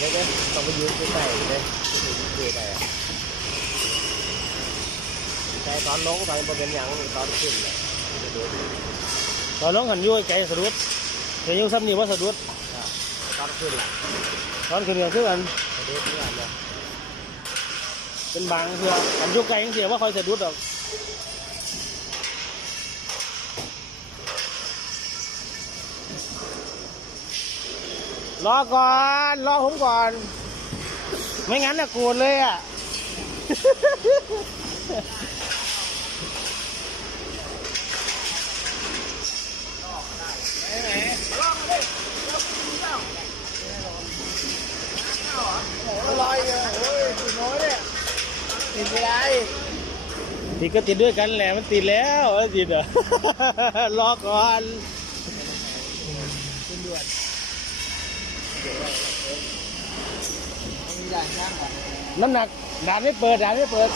ได้ไหมต้องไปยืนใกล้ๆเลยยืนใกล้ๆอะแต่ตอนลงไปมันเป็นอย่างตอนขึ้นเลยตอนน้องหันยุ่ยใจสะดุดแต่ยังซ้ำนี่ว่าสะดุดตอนขึ้นละตอนขึ้นกันคือกันจะดูเพื่อนเลยเป็นบางเพื่อกันยุกไกลยังเสียว่าคอยสะดุดดอก รอก่อน รอผมก่อน ไม่งั้นนะโกรธเลยอะ ลอยเลยโอ้ยตีน้อยเนี่ยตีไม่ได้ติดก็ติดด้วยกันแหละ มันติดแล้วเออติดเหรอ รอก่อนขึ้นด่วน นช่างอะน้ำหนักด่านไม่เปิดด่านไม่เปิด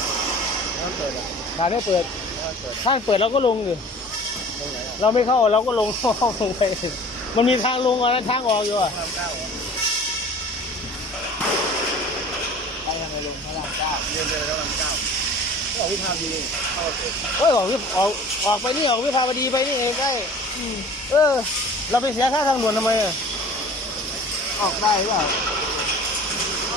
น้ำเปิดอะด่านไม่เปิดน้ำเปิดข้างเปิดเราก็ลงอยู่ตรงไหนอะเราไม่เข้าเราก็ลงห้องลงไปมันมีทางลงอะนะทางออกอยู่อะพระรามเก้าเหรอไปทางไหนลงพระรามเก้าเรียนเลยพระรามเก้าก็ออกวิภาดีเข้าเสร็จเอ้ยออกวิออกออกไปนี่ออกวิภาวดีไปนี่เองใกล้อืมเออ เราไปเสียค่าทางด่วนทำไมอะออกได้หรือเปล่า